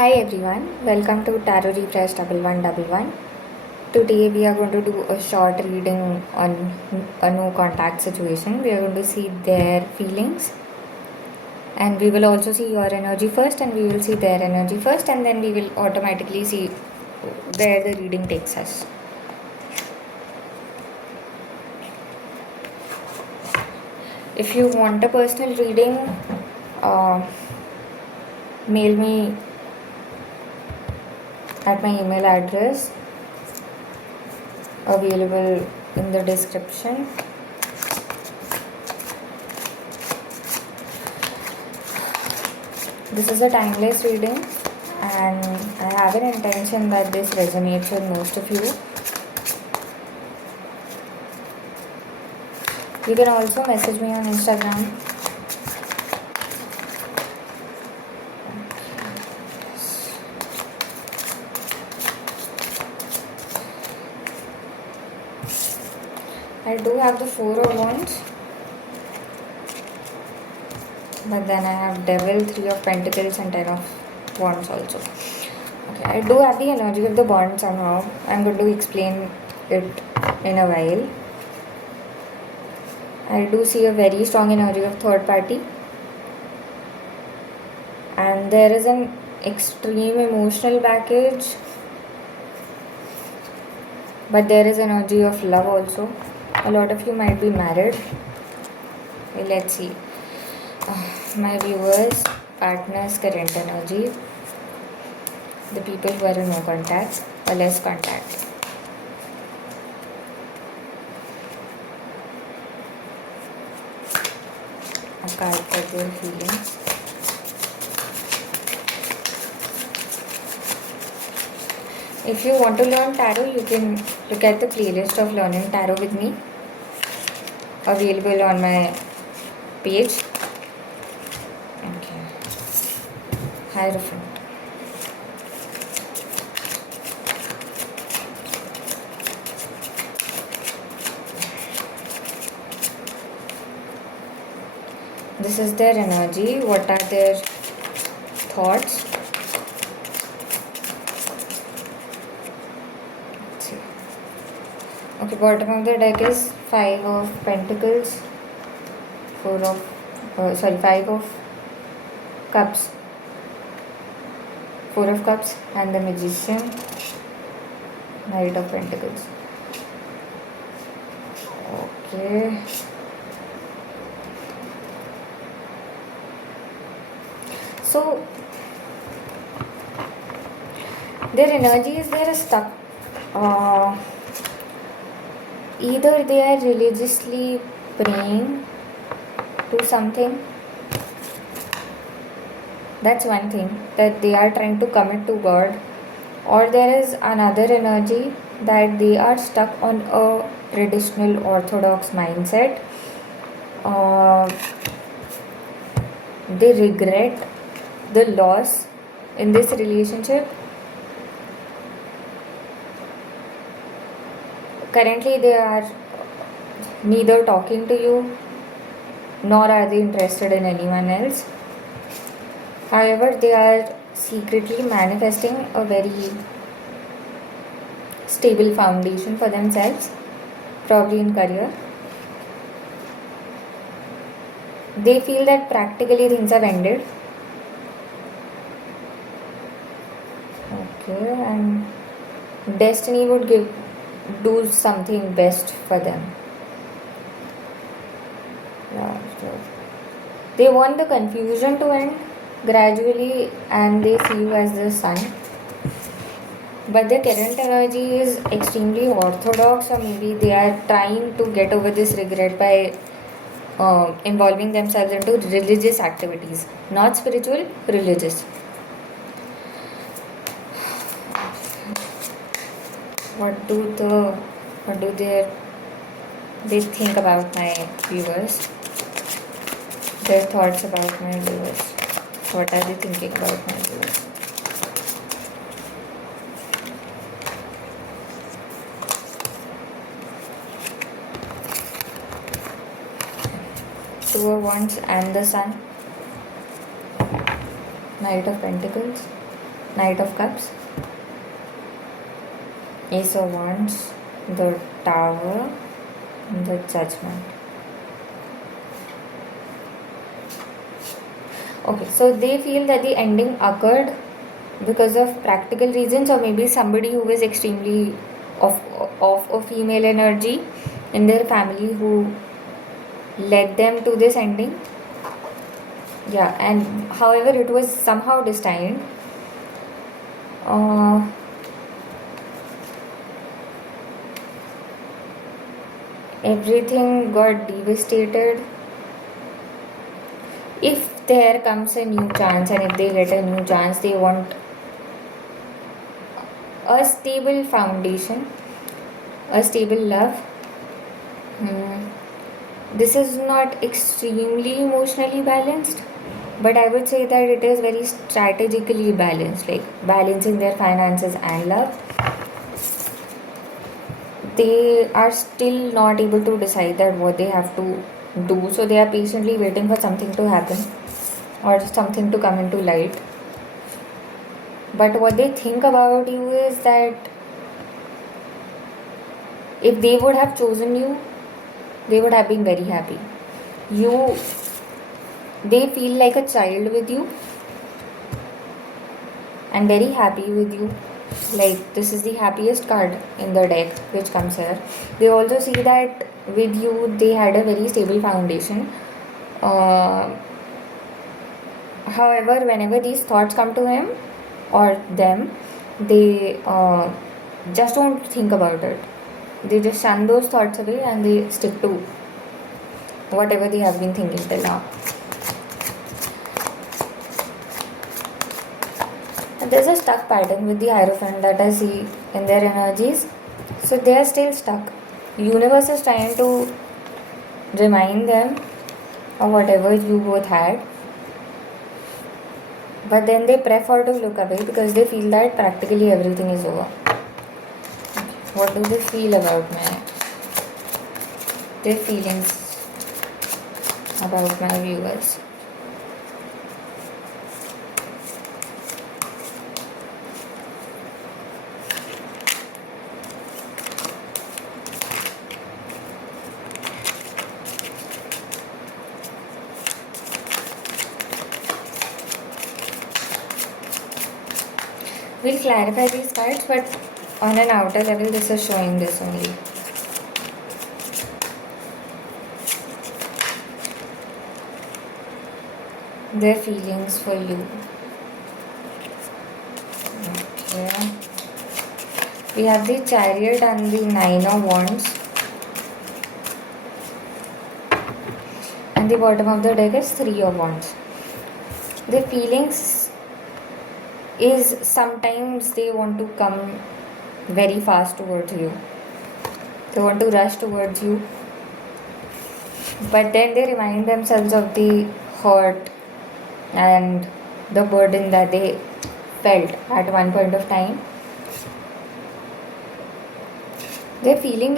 Hi everyone, welcome to Tarot Refresh 1111. Today we are going to do a short reading on a no contact situation. We are going to see their feelings and we will also see your energy first and we will see their energy first and then we will automatically see where the reading takes us. If you want a personal reading, mail me at my email address available in the description. This is a timeless reading and I have an intention that this resonates with most of you. You can also message me on Instagram. I do have the Four of Wands, but then I have Devil, Three of Pentacles and Ten of Wands also. Okay, I do have the energy of the bond somehow. I'm going to explain it in a while. I do see a very strong energy of third party. And there is an extreme emotional baggage. But there is energy of love also. A lot of you might be married. Okay, let's see. My viewers, partners, current energy. The people who are in no contact or less contact. A card for their feelings. If you want to learn tarot, you can look at the playlist of Learning Tarot with me, available on my page. Okay. Hierophant. This is their energy. What are their thoughts? Okay, bottom of the deck is Five of Pentacles, Five of Cups, Four of Cups, and the Magician, Knight of Pentacles. Okay. So, their energy is they are stuck. Either they are religiously praying to something. That's one thing, that they are trying to commit to God. Or there is another energy that they are stuck on a traditional orthodox mindset. They regret the loss in this relationship. Currently they are neither talking to you nor are they interested in anyone else. However, they are secretly manifesting a very stable foundation for themselves, probably in career. They feel that practically things have ended. Okay, and destiny would do something best for them. Yeah, so they want the confusion to end gradually and they see you as the sun. But their current energy is extremely orthodox, or maybe they are trying to get over this regret by involving themselves into religious activities. Not spiritual, religious. What do they think about my viewers? Their thoughts about my viewers. What are they thinking about my viewers? Two of Wands and the Sun. Knight of Pentacles. Knight of Cups, Ace of Wands, the Tower, and the Judgment. Okay, so they feel that the ending occurred because of practical reasons, or maybe somebody who is extremely of a female energy in their family who led them to this ending. Yeah, and however, it was somehow destined. Everything got devastated. If there comes a new chance, and if they get a new chance, they want a stable foundation, a stable love. This is not extremely emotionally balanced, but I would say that it is very strategically balanced, like balancing their finances and love. They are still not able to decide that what they have to do, so they are patiently waiting for something to happen or something to come into light. But what they think about you is that if they would have chosen you, they would have been very happy. They feel like a child with you and very happy with you. Like, this is the happiest card in the deck which comes here. They also see that with you they had a very stable foundation. However, whenever these thoughts come to him or them, they just don't think about it. They just shun those thoughts away and they stick to whatever they have been thinking till now. And there's a stuck pattern with the Hierophant that I see in their energies. So they are still stuck. Universe is trying to remind them of whatever you both had. But then they prefer to look away because they feel that practically everything is over. What do they feel about their feelings about my viewers? We'll clarify these cards, but on an outer level, this is showing this only. Their feelings for you. Okay. We have the Chariot and the Nine of Wands. And the bottom of the deck is Three of Wands. Their feelings is sometimes they want to come very fast towards you. They want to rush towards you. But then they remind themselves of the hurt and the burden that they felt at one point of time. Their feeling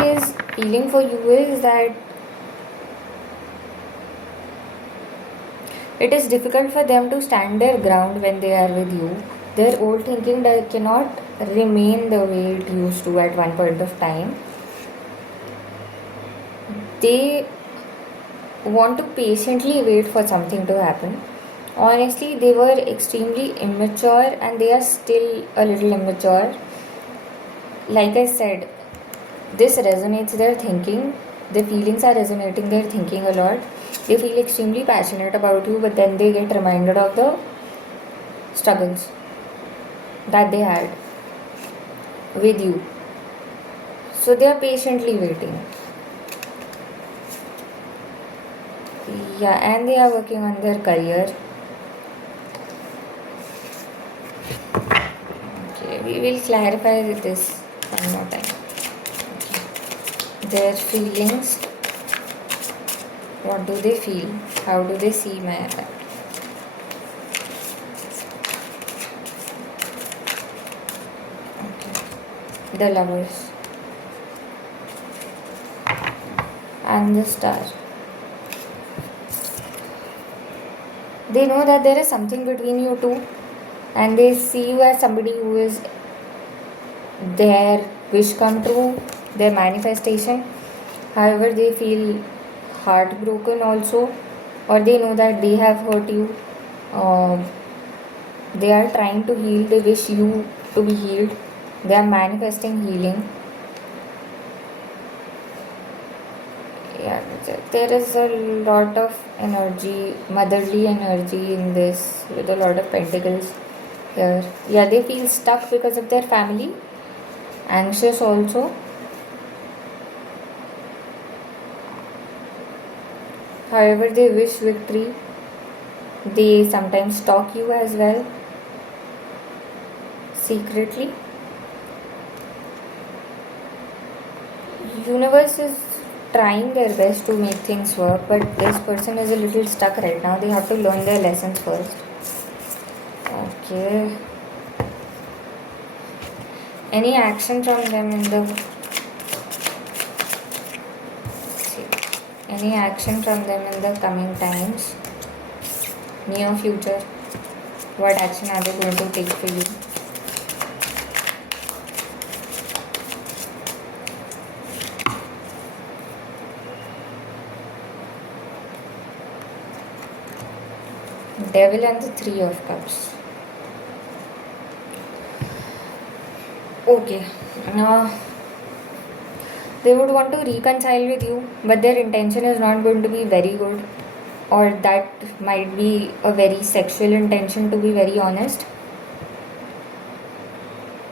for you is that it is difficult for them to stand their ground when they are with you. Their old thinking that cannot remain the way it used to at one point of time. They want to patiently wait for something to happen. Honestly, they were extremely immature and they are still a little immature. Like I said, this resonates their thinking. The feelings are resonating their thinking a lot. They feel extremely passionate about you, but then they get reminded of the struggles that they had with you. So they are patiently waiting. Yeah, and they are working on their career. Okay, we will clarify this one more time. Okay. Their feelings. What do they feel? How do they see my the Lovers and the Star. They know that there is something between you two, and they see you as somebody who is their wish come true, their manifestation. However, they feel heartbroken also, or they know that they have hurt you. Uh, they are trying to heal, they wish you to be healed, they are manifesting healing. Yeah, there is a lot of energy, motherly energy in this, with a lot of pentacles here. Yeah, they feel stuck because of their family, anxious also. However, they wish victory. They sometimes stalk you as well, secretly. Universe is trying their best to make things work, but this person is a little stuck right now. They have to learn their lessons first. Okay. Any action from them in the any action from them in the coming times, near future? What action are they going to take for you? Devil and the Three of Cups. Okay, now they would want to reconcile with you, but their intention is not going to be very good, or that might be a very sexual intention, to be very honest.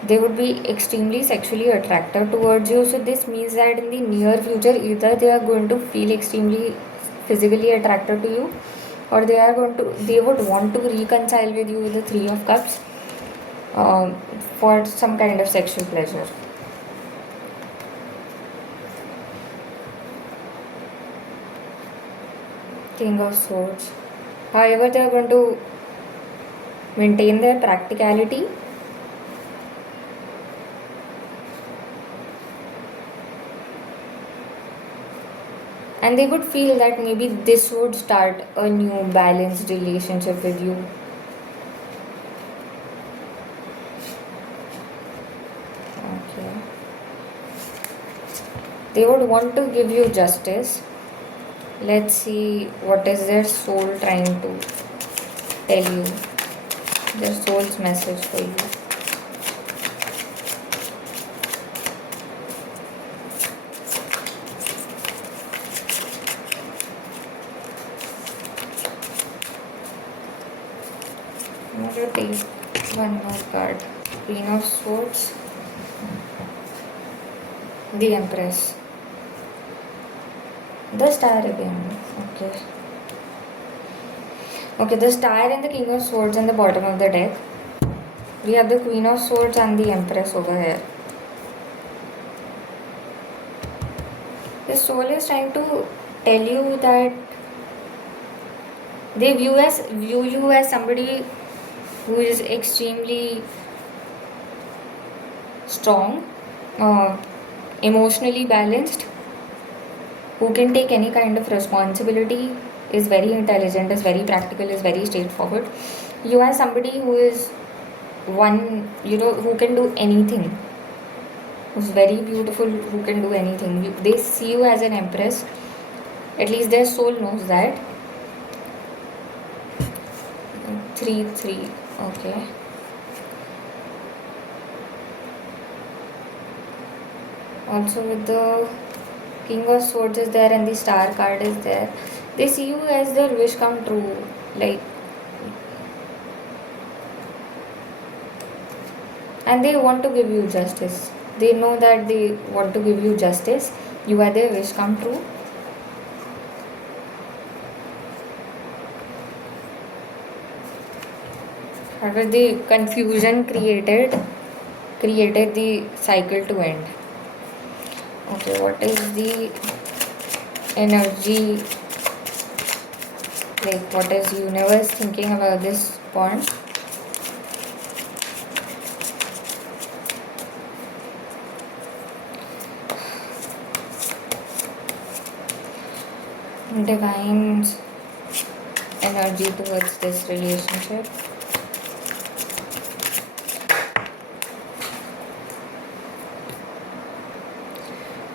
They would be extremely sexually attracted towards you, so this means that in the near future, either they are going to feel extremely physically attracted to you, or they would want to reconcile with you with the Three of Cups, for some kind of sexual pleasure. King of Swords. However, they are going to maintain their practicality. And they would feel that maybe this would start a new balanced relationship with you. Okay. They would want to give you justice. Let's see what is their soul trying to tell you. Their soul's message for you. I'm going to take one more card. Queen of Swords. The Empress. The Star again. Okay. Okay, the Star and the King of Swords in the bottom of the deck. We have the Queen of Swords and the Empress over here. The soul is trying to tell you that they view you as somebody who is extremely strong, emotionally balanced, who can take any kind of responsibility, is very intelligent, is very practical, is very straightforward. You are somebody who is who can do anything, who's very beautiful, who can do anything. They see you as an empress. At least their soul knows that. 3-3. Okay. Also with the King of Swords is there and the Star card is there. They see you as their wish come true. And they want to give you justice. They know that they want to give you justice. You are their wish come true. However, the confusion created the cycle to end. Okay, what is the energy? What is universe thinking about this point? Divine energy towards this relationship.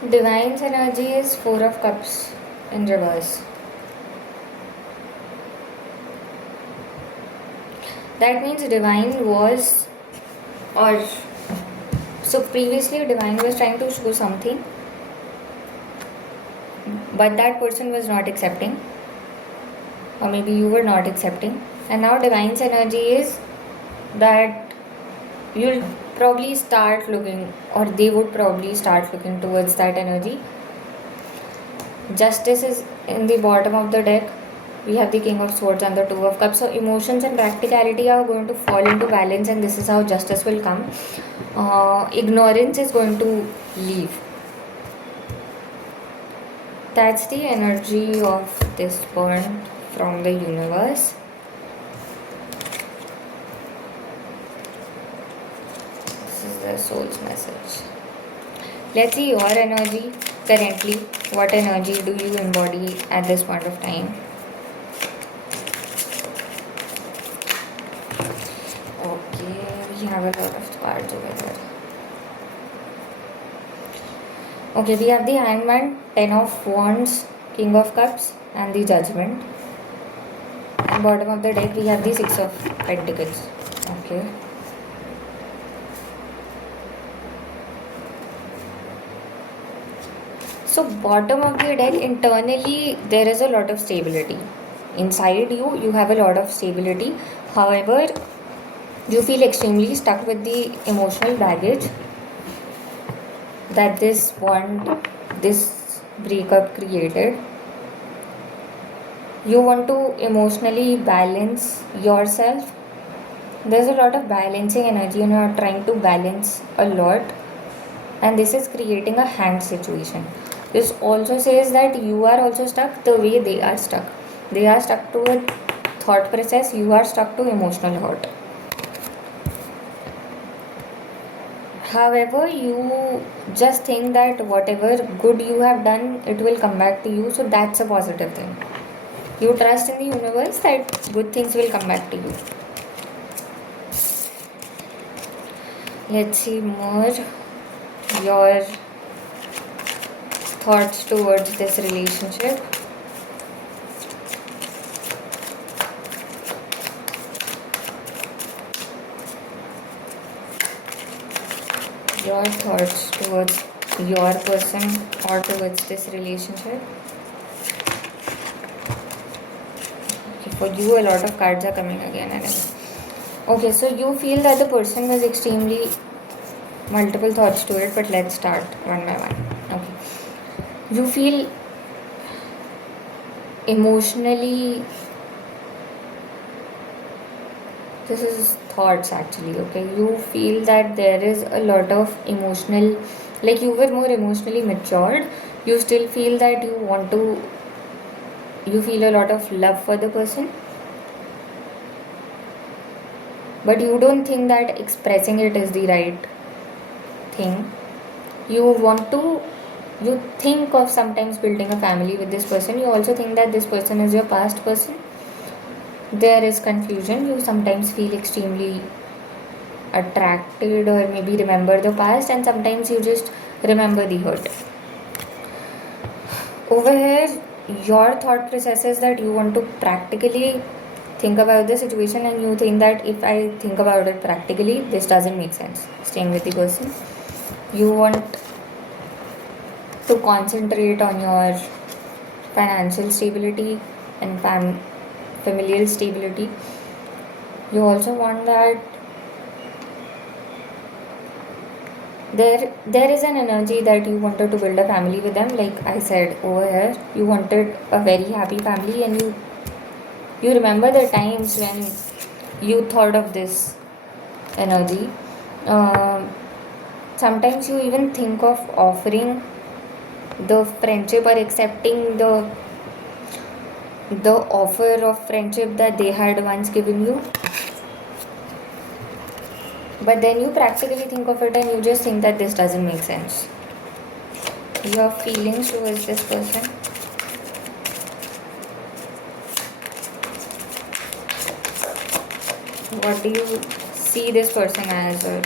Divine's energy is Four of Cups in reverse. That means Divine was, or so previously Divine was trying to show something, but that person was not accepting, or maybe you were not accepting, and now Divine's energy is that you'll probably start looking, or they would probably start looking towards that energy. Justice is in the bottom of the deck. We have the King of Swords and the Two of Cups. So emotions and practicality are going to fall into balance, and this is how justice will come. Ignorance is going to leave. That's the energy of this point from the universe. This is the soul's message. Let's see your energy currently. What energy do you embody at this point of time? Okay, we have a lot of cards over there. Okay, we have the Hangman, Ten of Wands, King of Cups, and the Judgment. At the bottom of the deck, we have the Six of Pentacles. Okay. So bottom of the deck, internally there is a lot of stability. Inside you, you have a lot of stability. However, you feel extremely stuck with the emotional baggage that this breakup created. You want to emotionally balance yourself. There's a lot of balancing energy and you're trying to balance a lot, and this is creating a hand situation. This also says that you are also stuck the way they are stuck. They are stuck to a thought process, you are stuck to emotional hurt. However, you just think that whatever good you have done, it will come back to you, so that's a positive thing. You trust in the universe that good things will come back to you. Let's see more your thoughts towards this relationship. Your thoughts towards your person or towards this relationship. Okay, for you a lot of cards are coming again and again. Okay, so you feel that the person was extremely multiple thoughts to it, but let's start one by one. Okay. You feel emotionally, this is thoughts actually, okay. You feel that there is a lot of emotional, like you were more emotionally matured. You still feel that you feel a lot of love for the person, but you don't think that expressing it is the right thing. You think of sometimes building a family with this person. You also think that this person is your past person. There is confusion. You sometimes feel extremely attracted or maybe remember the past, and sometimes you just remember the hurt. Over here, your thought process is that you want to practically think about the situation, and you think that if I think about it practically, this doesn't make sense. Staying with the person. You want to concentrate on your financial stability and familial stability. You also want that there is an energy that you wanted to build a family with them. Like I said over here, you wanted a very happy family, and you remember the times when you thought of this energy. Sometimes you even think of offering the friendship or accepting the offer of friendship that they had once given you, but then you practically think of it and you just think that this doesn't make sense. Your feelings towards this person. What do you see this person as? Or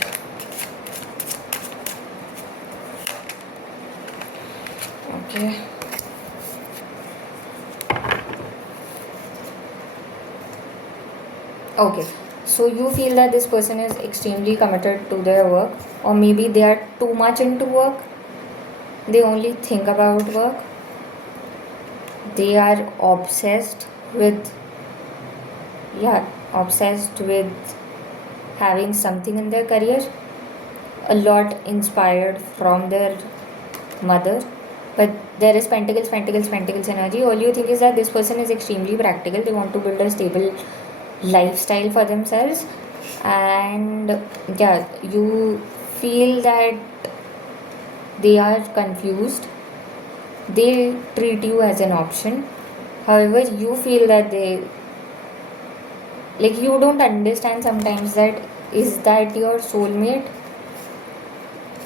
Okay. Okay. So you feel that this person is extremely committed to their work, or maybe they are too much into work. They only think about work. They are with, yeah, obsessed with having something in their career, a lot inspired from their mother. But there is pentacles energy. All you think is that this person is extremely practical. They want to build a stable lifestyle for themselves, and yeah, you feel that they are confused. They treat you as an option. However, you feel that they, like, you don't understand sometimes that is that your soulmate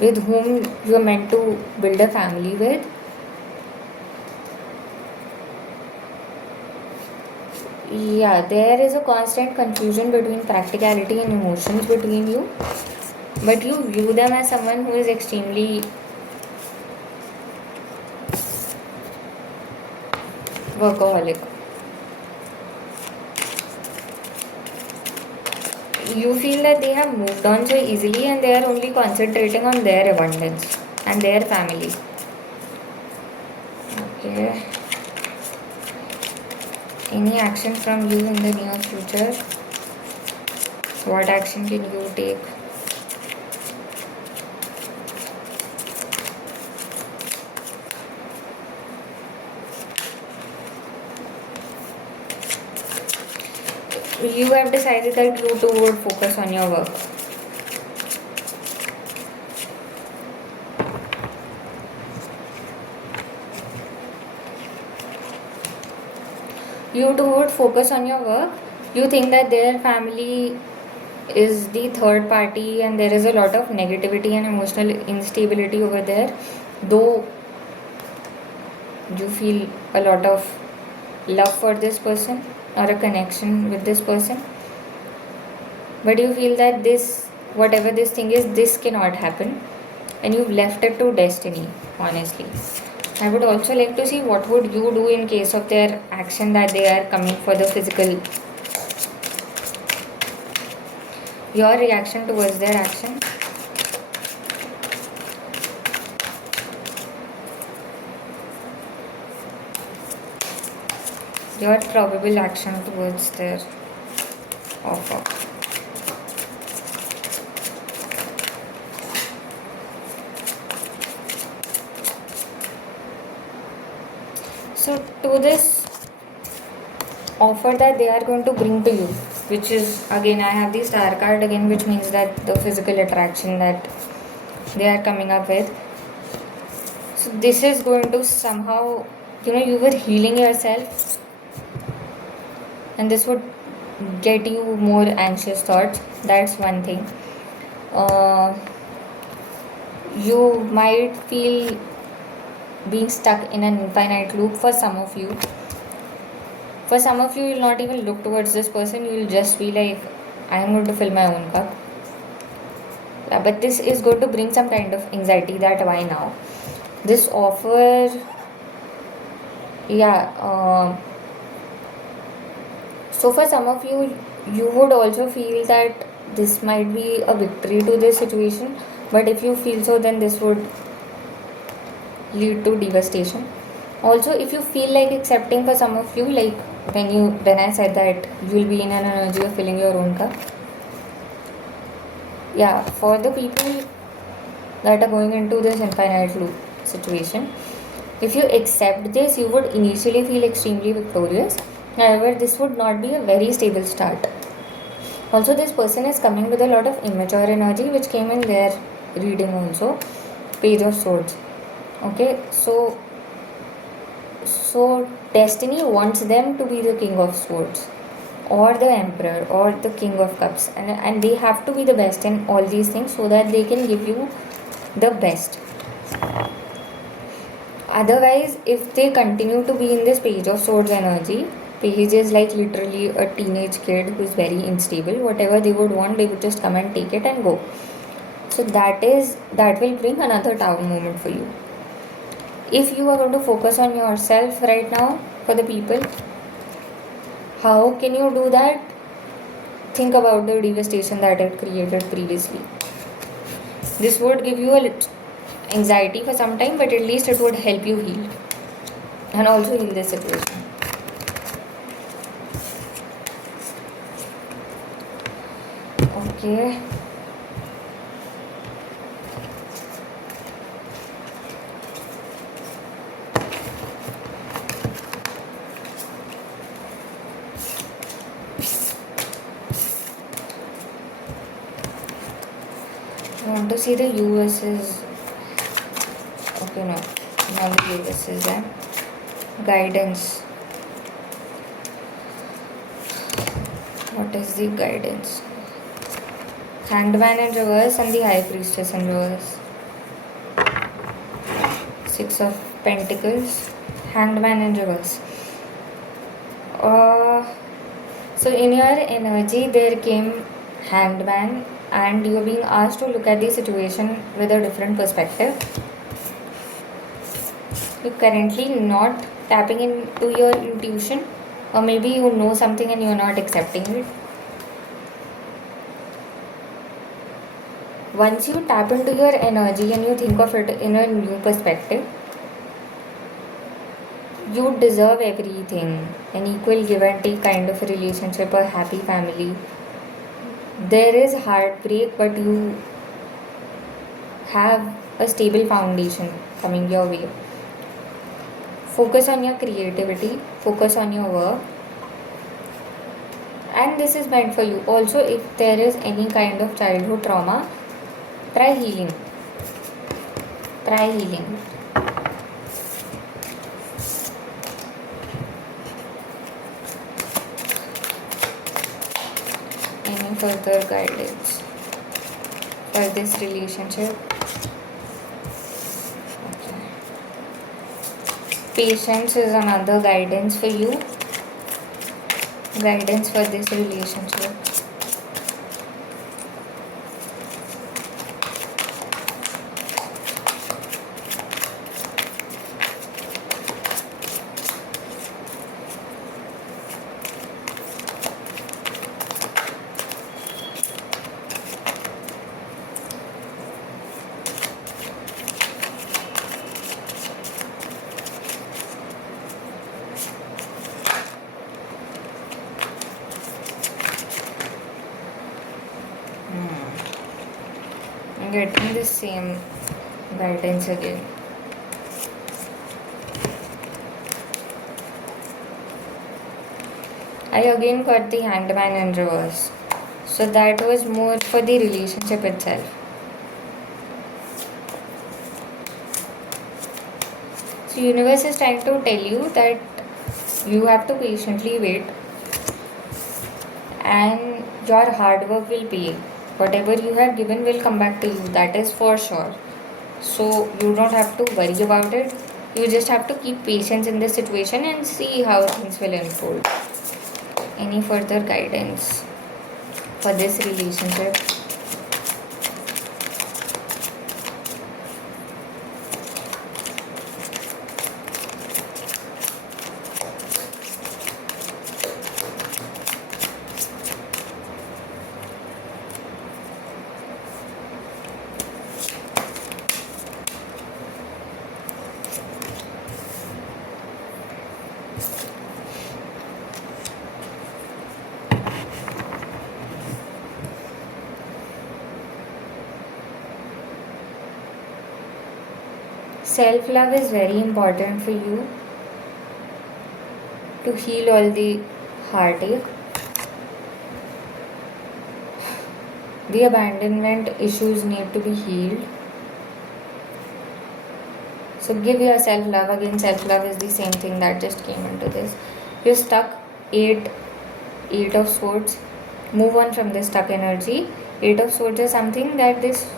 with whom you are meant to build a family with. Yeah, there is a constant confusion between practicality and emotions between you, but you view them as someone who is extremely workaholic. You feel that they have moved on so easily and they are only concentrating on their abundance and their family. Okay. Any action from you in the near future? What action can you take? You have decided that you too would focus on your work. You too would focus on your work. You think that their family is the third party and there is a lot of negativity and emotional instability over there, though you feel a lot of love for this person or a connection with this person, but you feel that this, whatever this thing is, this cannot happen, and you've left it to destiny. Honestly, I would also like to see what would you do in case of their action, that they are coming for the physical. Your reaction towards their action. Your probable action towards their offer. So to this offer that they are going to bring to you, which is, again, I have the star card again, which means that the physical attraction that they are coming up with. So this is going to somehow, you were healing yourself, and this would get you more anxious thoughts. That's one thing. You might feel being stuck in an infinite loop for some of you. For some of you, you'll not even look towards this person. You'll just be like, I'm going to fill my own cup. Yeah, but this is going to bring some kind of anxiety, that why now? This offer, yeah. So for some of you, you would also feel that this might be a victory to this situation. But if you feel so, then this would lead to devastation. Also, if you feel like accepting, for some of you, like when I said that you'll be in an energy of filling your own cup. Yeah, for the people that are going into this infinite loop situation, if you accept this, you would initially feel extremely victorious. However, this would not be a very stable start. Also, this person is coming with a lot of immature energy, which came in their reading also. Page of Swords. Okay, so destiny wants them to be the King of Swords, or the Emperor, or the King of Cups, and they have to be the best in all these things so that they can give you the best. Otherwise, if they continue to be in this Page of Swords energy, Page is like literally a teenage kid who is very unstable. Whatever they would want, they would just come and take it and go. So that will bring another Tower moment for you. If you are going to focus on yourself right now for the people, how can you do that? Think about the devastation that it created previously. This would give you a anxiety for some time, but at least it would help you heal and also heal this situation. Okay. I want to see the US's. Okay, no, not the US's. Guidance. What is the guidance? Hanged Man in reverse and the High Priestess in reverse. Six of Pentacles. Hanged Man in reverse. So in your energy there came Hanged Man, and you're being asked to look at the situation with a different perspective. You're currently not tapping into your intuition, or maybe you know something and you're not accepting it. Once you tap into your energy and you think of it in a new perspective, you deserve everything. An equal give and take kind of a relationship, a happy family. There is heartbreak, but you have a stable foundation coming your way. Focus on your creativity, focus on your work, and this is meant for you. Also, if there is any kind of childhood trauma, try healing. Any further guidance for this relationship? Okay. Patience is another guidance for you. Guidance for this relationship. I'm getting the same guidance again. I again got the Hanged Man in reverse. So that was more for the relationship itself. So universe is trying to tell you that you have to patiently wait, and your hard work will pay. Whatever you have given will come back to you, that is for sure. So you don't have to worry about it. You just have to keep patience in this situation and see how things will unfold. Any further guidance for this relationship? Self-love is very important for you to heal all the heartache. The abandonment issues need to be healed. So give yourself love. Again, self-love is the same thing that just came into this. You're stuck. Eight of Swords. Move on from this stuck energy. Eight of Swords is something that this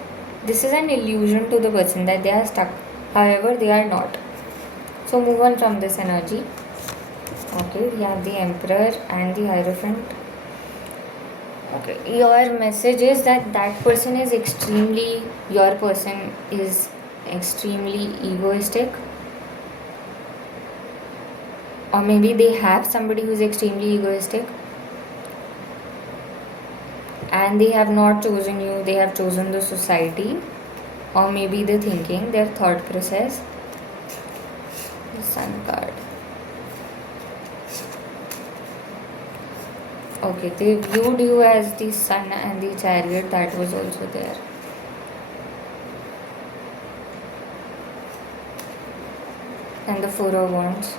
is an illusion to the person that they are stuck. However, they are not. So move on from this energy. Okay, we have the Emperor and the Hierophant. Okay, your message is that person is extremely, your person is extremely egoistic. Or maybe they have somebody who's extremely egoistic and they have not chosen you, they have chosen the society, or maybe the thinking, their thought process. The Sun card. Okay, they viewed you as the Sun and the Chariot, that was also there. And the Four of Wands.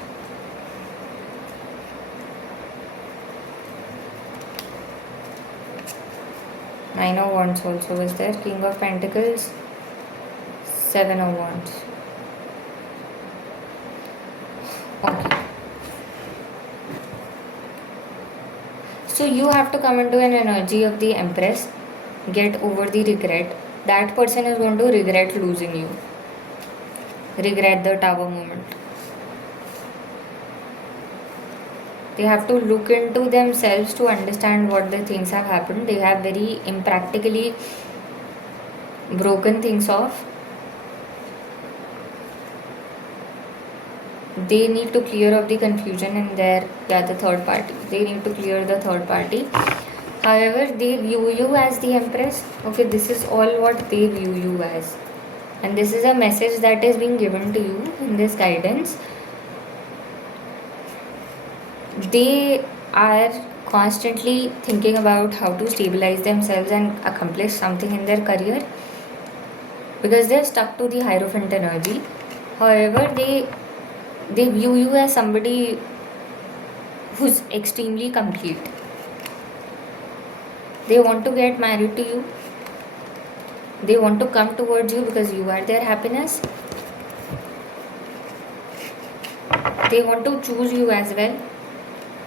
Nine of Wands also was there. King of Pentacles. Seven of Wands. Okay. So you have to come into an energy of the Empress. Get over the regret. That person is going to regret losing you. Regret the Tower moment. They have to look into themselves to understand what the things have happened. They have very impractically broken things off. They need to clear up the confusion in their, the third party. They need to clear the third party. However, they view you as the Empress. Okay, this is all what they view you as. And this is a message that is being given to you in this guidance. They are constantly thinking about how to stabilize themselves and accomplish something in their career because they're stuck to the Hierophant energy. However, they view you as somebody who's extremely complete. They want to get married to you. They want to come towards you because you are their happiness. They want to choose you as well.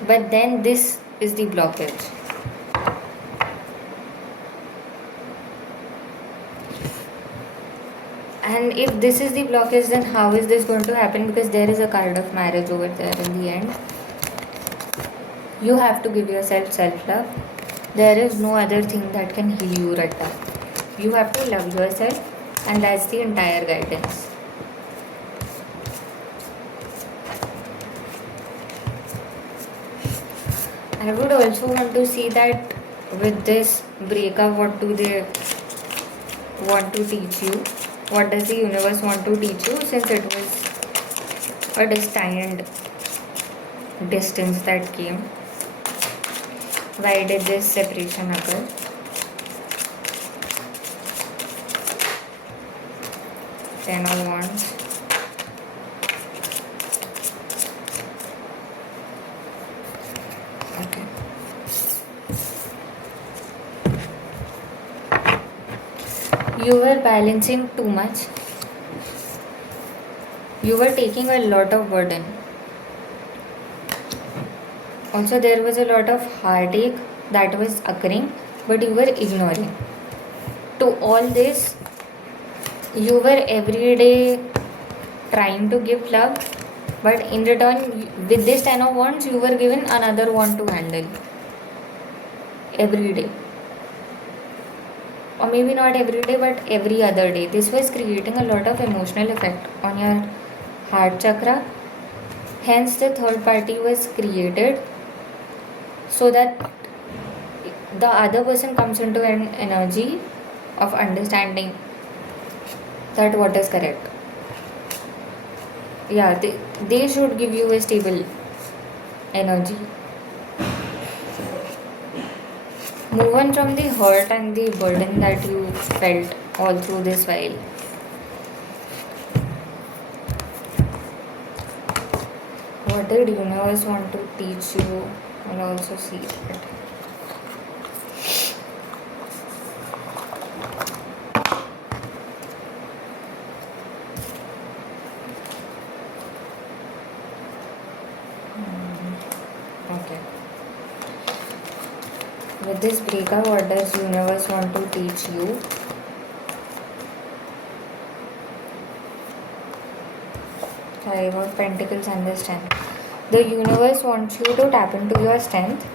But then this is the blockage. And if this is the blockage, then how is this going to happen? Because there is a card of marriage over there in the end. You have to give yourself self-love. There is no other thing that can heal you right now. You have to love yourself, and that's the entire guidance. I would also want to see that with this breakup, what do they want to teach you? What does the universe want to teach you, since it was a destined distance that came? Why did this separation occur? Ten of Wands. Okay. You were balancing too much. You were taking a lot of burden. Also, there was a lot of heartache that was occurring, but you were ignoring. To all this, you were every day trying to give love, but in return, with this Ten of Wands, you were given another wand to handle every day. Or maybe not every day, but every other day. This was creating a lot of emotional effect on your heart chakra. Hence, the third party was created so that the other person comes into an energy of understanding that what is correct. Yeah, they should give you a stable energy. Move on from the hurt and the burden that you felt all through this while. What did universe want to teach you? I'll also see it. Okay. With this breakup, what does universe want to teach you? Five of Pentacles and the Strength. The universe wants you to tap into your strength,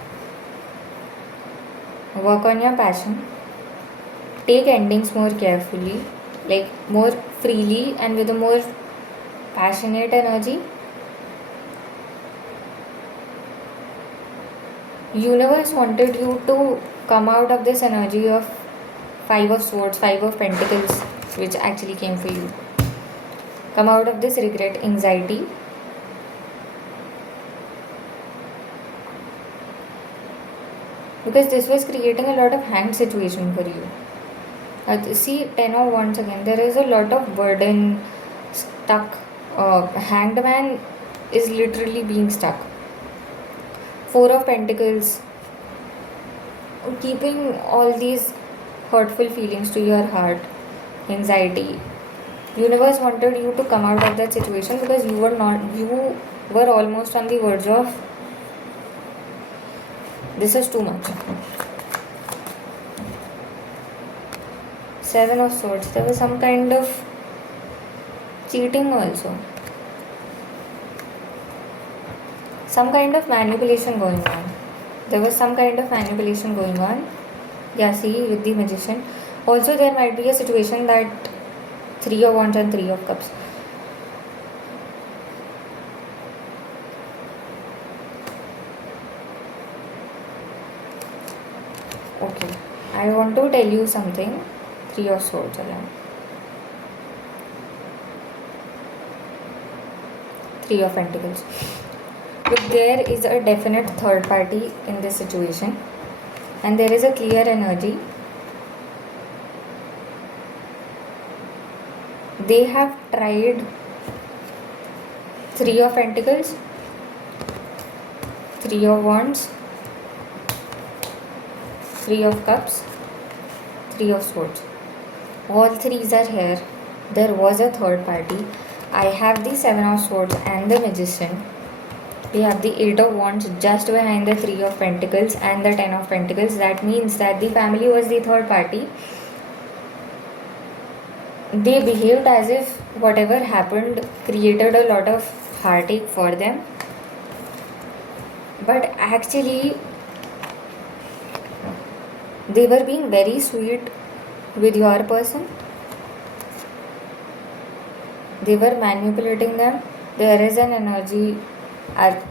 work on your passion, take endings more carefully, like more freely and with a more passionate energy. Universe wanted you to come out of this energy of Five of Swords, Five of Pentacles, which actually came for you. Come out of this regret, anxiety. Because this was creating a lot of hanged situation for you. See, 10 of Wands again. There is a lot of burden, stuck. Hanged man is literally being stuck. Four of Pentacles. Keeping all these hurtful feelings to your heart. Anxiety. Universe wanted you to come out of that situation because you were almost on the verge of, this is too much. Seven of Swords. There was some kind of cheating also. Some kind of manipulation going on. There was some kind of manipulation going on. Yeah, see, with the Magician. Also, there might be a situation that Three of Wands and Three of Cups. Okay, I want to tell you something. Three of Swords again. Three of Pentacles. But there is a definite third party in this situation, and there is a clear energy. They have tried Three of Pentacles, Three of Wands, Three of Cups, Three of Swords. All threes are here. There was a third party. I have the Seven of Swords and the Magician. We have the Eight of Wands just behind the Three of Pentacles and the Ten of Pentacles. That means that the family was the third party. They behaved as if whatever happened created a lot of heartache for them. But actually, they were being very sweet with your person. They were manipulating them. There is an energy at,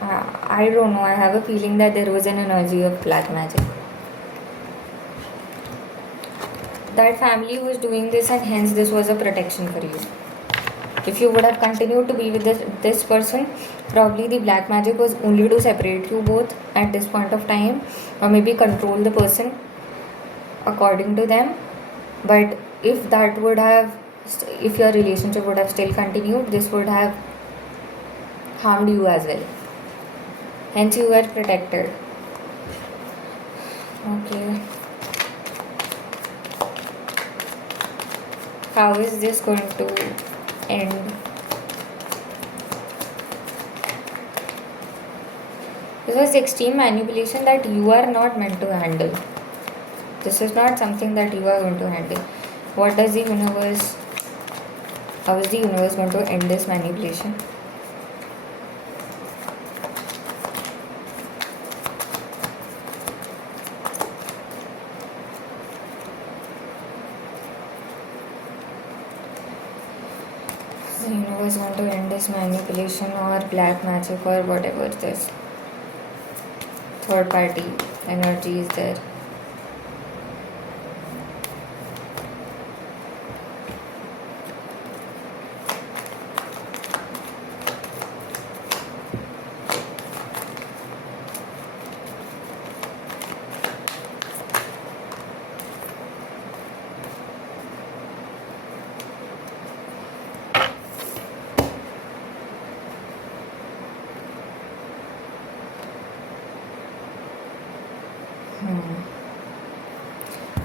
I don't know, I have a feeling that there was an energy of black magic. That family was doing this, and hence this was a protection for you. If you would have continued to be with this person, probably the black magic was only to separate you both at this point of time, or maybe control the person according to them. But if that would have, if your relationship would have still continued, this would have harmed you as well. Hence you were protected. Okay. How is this going to end? This was extreme manipulation that you are not meant to handle. This is not something that you are going to handle. What does the universe, how is the universe going to end this manipulation? The universe want to end this manipulation or black magic or whatever this third party energy is there.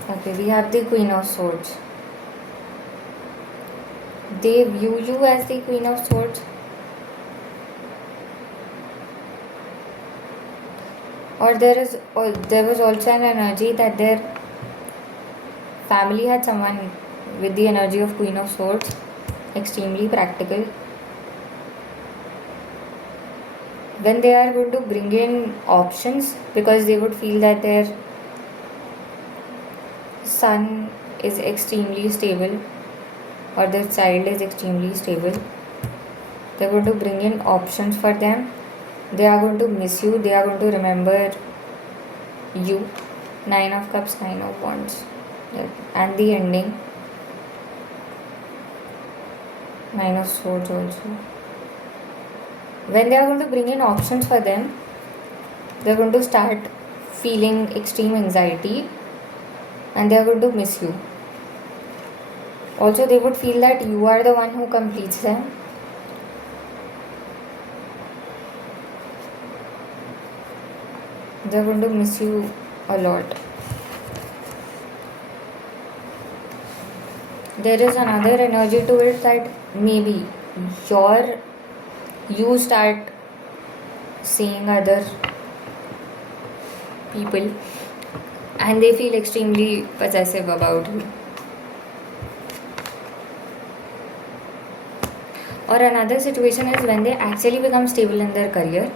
Okay, we have the Queen of Swords. They view you as the Queen of Swords. Or there was also an energy that their family had someone with the energy of Queen of Swords, extremely practical. When they are going to bring in options, because they would feel that their son is extremely stable or their child is extremely stable, they're going to bring in options for them. They are going to miss you. They are going to remember you. 9 of Cups, 9 of Wands. Yep. And the ending, 9 of Swords also. When they are going to bring in options for them, they are going to start feeling extreme anxiety and they are going to miss you. Also, they would feel that you are the one who completes them. They're going to miss you a lot. There is another energy to it that maybe you start seeing other people and they feel extremely possessive about you. Or another situation is when they actually become stable in their career,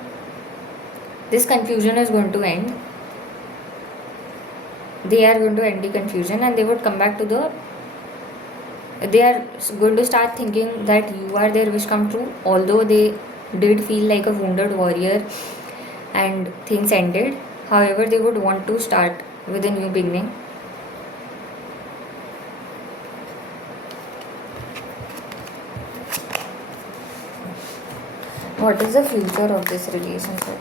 this confusion is going to end. They are going to end the confusion and they would come back to they are going to start thinking that you are their wish come true, although they did feel like a wounded warrior and things ended. However, they would want to start with a new beginning. What is the future of this relationship?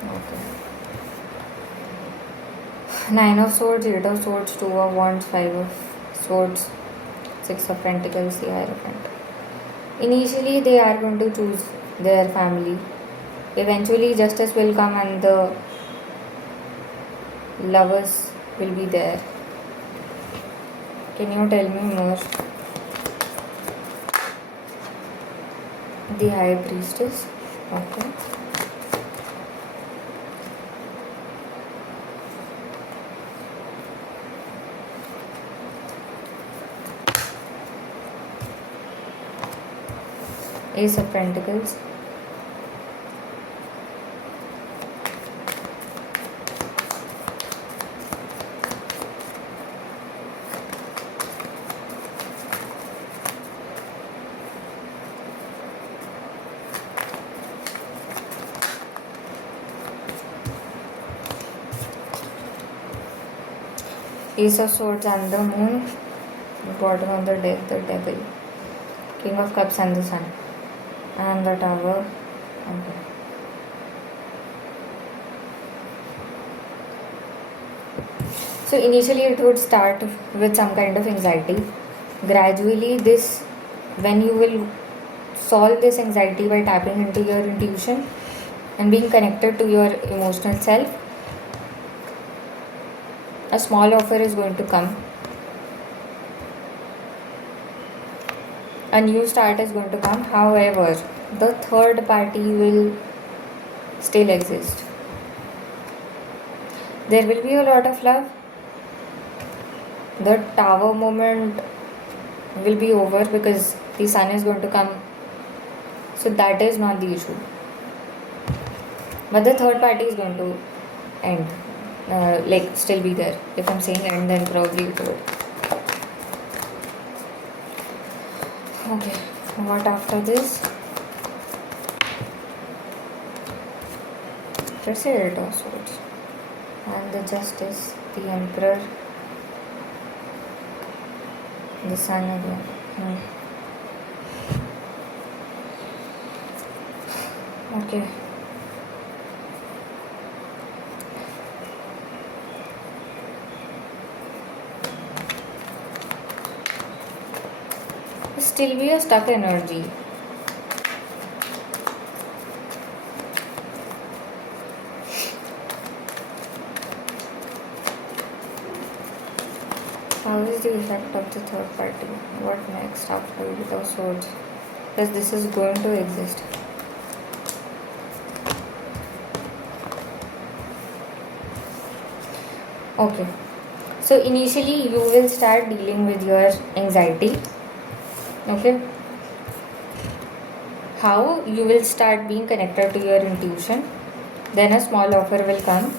Okay. 9 of Swords, 8 of Swords, 2 of Wands, 5 of Swords, 6 of Pentacles, the Hierophant. Initially, they are going to choose their family. Eventually, justice will come and the lovers will be there. Can you tell me more? The High Priestess. Okay. Ace of Pentacles. Ace of Swords and the Moon. Bottom of the deck, the Devil. King of Cups and the Sun. And the Tower. Okay. So initially it would start with some kind of anxiety. Gradually when you will solve this anxiety by tapping into your intuition and being connected to your emotional self, a small offer is going to come. A new start is going to come. However, the third party will still exist. There will be a lot of love. The Tower moment will be over because the Sun is going to come. So that is not the issue. But the third party is going to end. Still be there. If I'm saying end, then probably it would. Okay, what after this? Let's say 8 of Swords. And the Justice, the Emperor, the Sun again. Okay. Still be a stuck energy. How is the effect of the third party? What next after 8 of Swords? Because this is going to exist. Okay. So initially you will start dealing with your anxiety. Okay, how you will start being connected to your intuition. Then a small offer will come.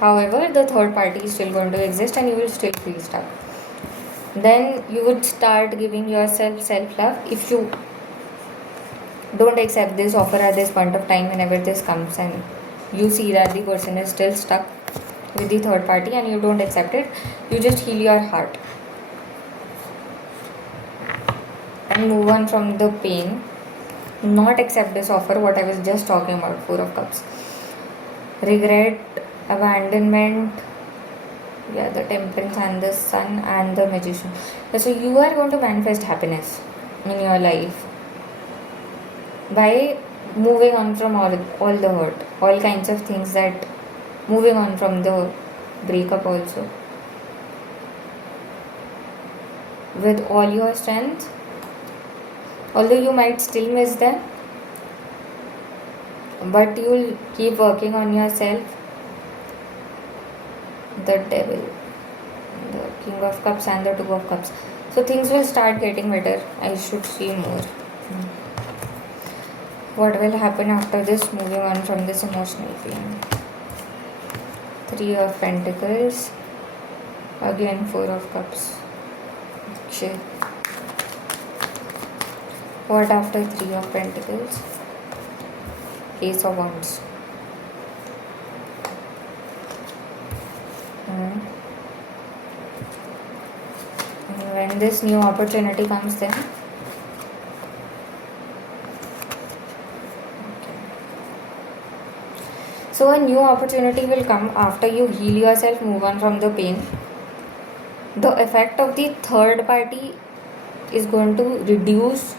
However, the third party is still going to exist and you will still feel stuck. Then you would start giving yourself self-love. If you don't accept this offer at this point of time, whenever this comes and you see that the person is still stuck with the third party and you don't accept it, you just heal your heart and move on from the pain. Not accept this offer, what I was just talking about, Four of Cups. Regret, abandonment, yeah, the Temperance and the Sun and the Magician. So you are going to manifest happiness in your life by moving on from all the hurt, all kinds of things, that moving on from the breakup also with all your strength. Although you might still miss them, but you'll keep working on yourself. The Devil, the King of Cups and the Two of Cups. So things will start getting better. I should see more. What will happen after this, moving on from this emotional pain? Three of Pentacles. Again, Four of Cups. Okay. What after Three of Pentacles? Ace of Wands. And when this new opportunity comes, then so a new opportunity will come after you heal yourself, move on from the pain. The effect of the third party is going to reduce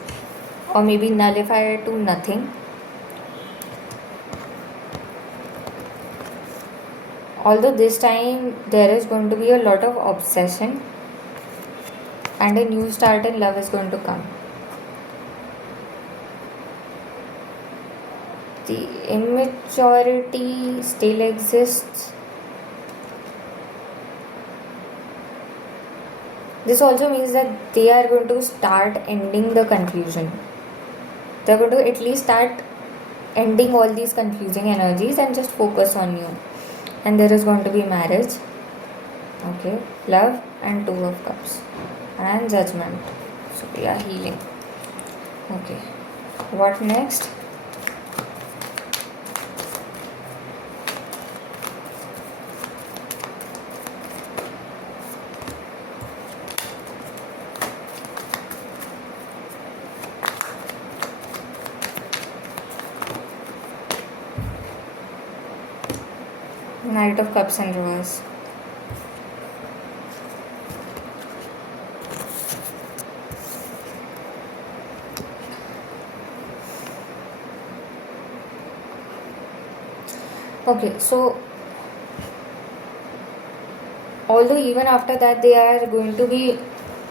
or maybe nullify it to nothing. Although this time there is going to be a lot of obsession and a new start in love is going to come. The immaturity still exists. This also means that they are going to start ending the confusion. They are going to at least start ending all these confusing energies and just focus on you. And there is going to be marriage. Okay, love and Two of Cups and Judgment. So we are healing. Okay, what next? Knight of Cups in reverse. Okay, so although even after that they are going to be,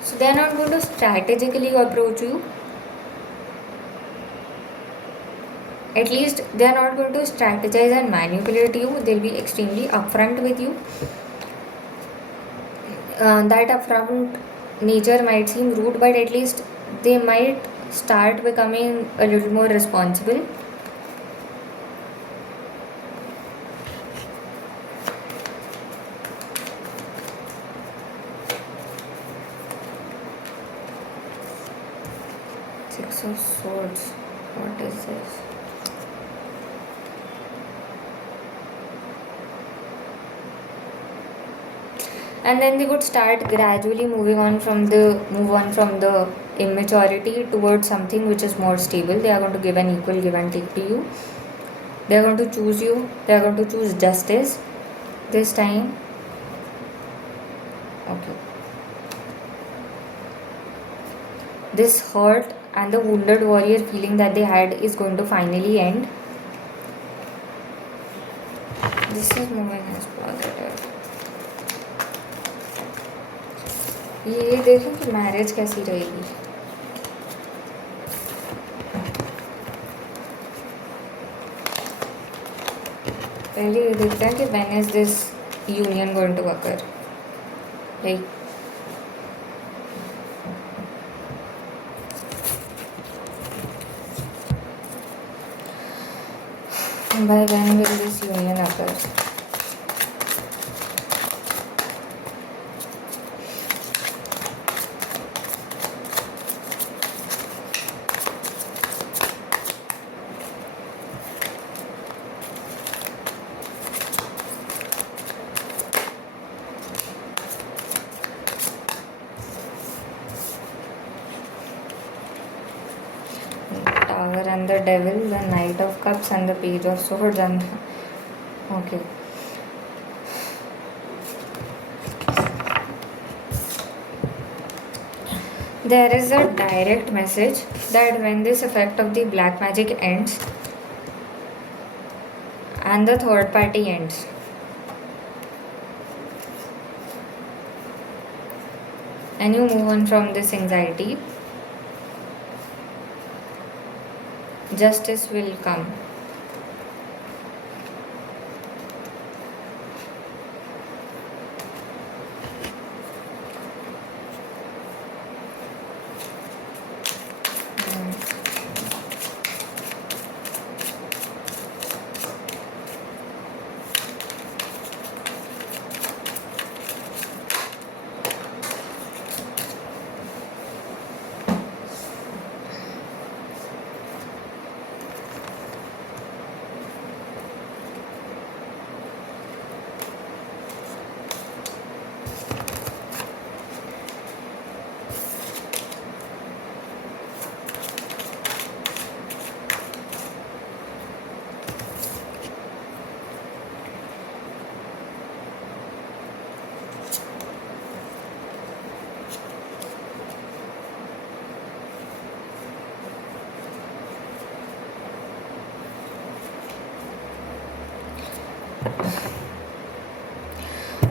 so they are not going to strategically approach you. At least they are not going to strategize and manipulate you. They'll be extremely upfront with you. That upfront nature might seem rude, but at least they might start becoming a little more responsible. Six of Swords. What is this? And then they would start gradually move on from the immaturity towards something which is more stable. They are going to give an equal give and take to you. They are going to choose you. They are going to choose justice this time. Okay. This hurt and the wounded warrior feeling that they had is going to finally end. This is moving as positive. ये देखें कि marriage कैसी रहेगी. पहले ये देखते हैं कि when is this union going to occur. Like, by when will this union occur? Tower and the devil, the knight of cups and the page of swords and okay. There is a direct message that when this effect of the black magic ends and the third party ends, and you move on from this anxiety, justice will come.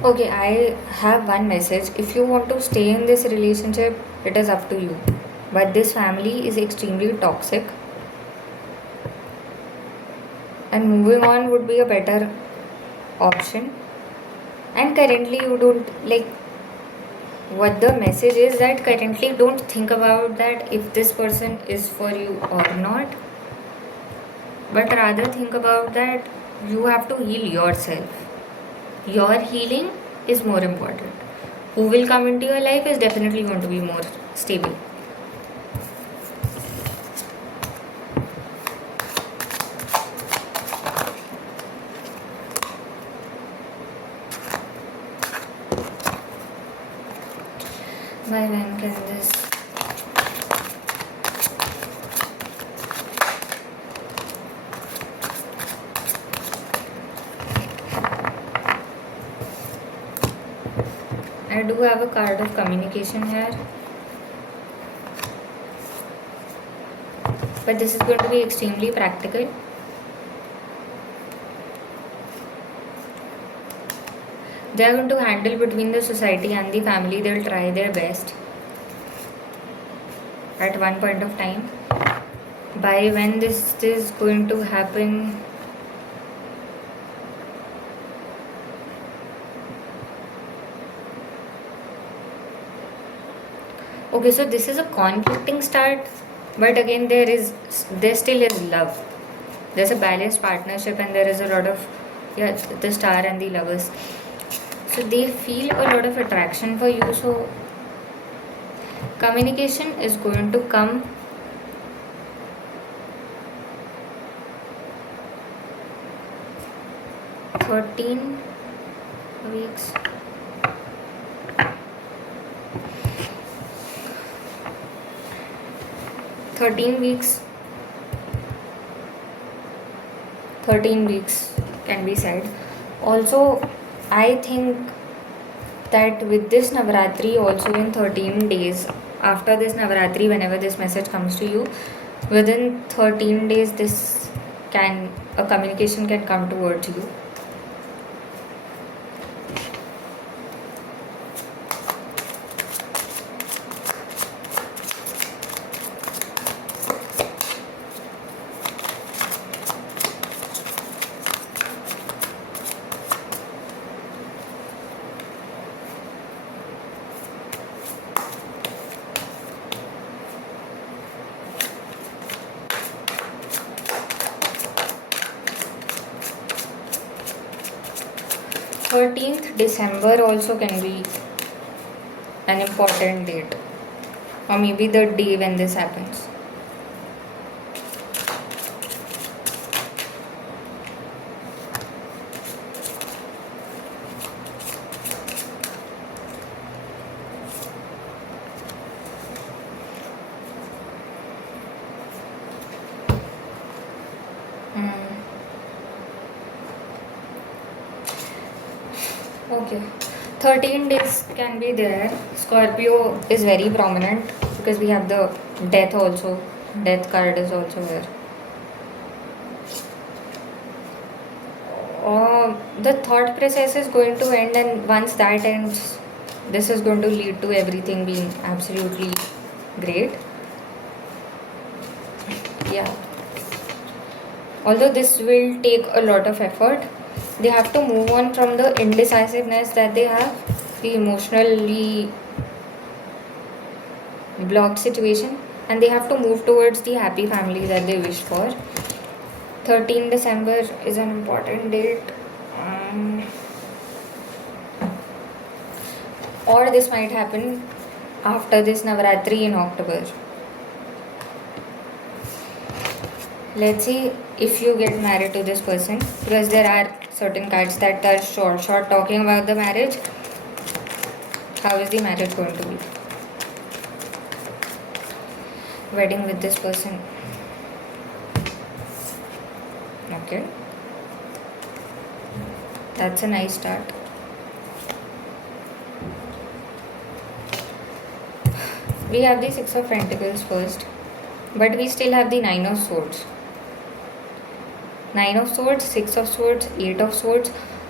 Okay, I have one message. If you want to stay in this relationship, it is up to you. But this family is extremely toxic, and moving on would be a better option. And currently, you don't like what the message is that currently don't think about that if this person is for you or not, but rather think about that you have to heal yourself. Your healing is more important. Who will come into your life is definitely going to be more stable. By when can this I do have a card of communication here, but this is going to be extremely practical. They are going to handle between the society and the family. They'll try their best at one point of time. By when this is going to happen, okay, so this is a conflicting start, but again there still is love. There's a balanced partnership, and there is a lot of the star and the lovers. So they feel a lot of attraction for you. So communication is going to come. "13 weeks. "13 weeks. 13 weeks can be said. Also, I think that with this Navratri, also in 13 days, after this Navratri, whenever this message comes to you, within 13 days, a communication can come towards you. 13th December also can be an important date, or maybe the day when this happens. Okay, 13 days can be there. Scorpio is very prominent because we have the death also. Death card is also there. The thought process is going to end, and once that ends, this is going to lead to everything being absolutely great. Yeah. Although this will take a lot of effort, they have to move on from the indecisiveness that they have, the emotionally blocked situation, and they have to move towards the happy family that they wish for. 13 December is an important date. Or this might happen after this Navaratri in October. Let's see if you get married to this person, because there are certain cards that are short talking about the marriage. How is the marriage going to be? Wedding with this person. Okay. That's a nice start. We have the Six of Pentacles first, but we still have the Nine of Swords. Nine of Swords, Six of Swords, Eight of Swords.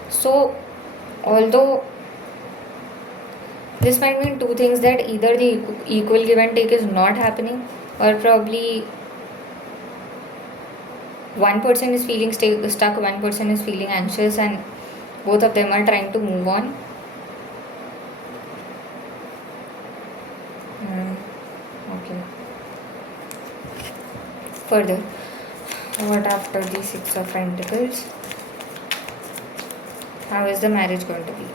So, although this might mean two things, that either the equal give and take is not happening, or probably one person is feeling stuck, one person is feeling anxious, and both of them are trying to move on. Okay. Further, what after the Six of Pentacles? How is the marriage going to be?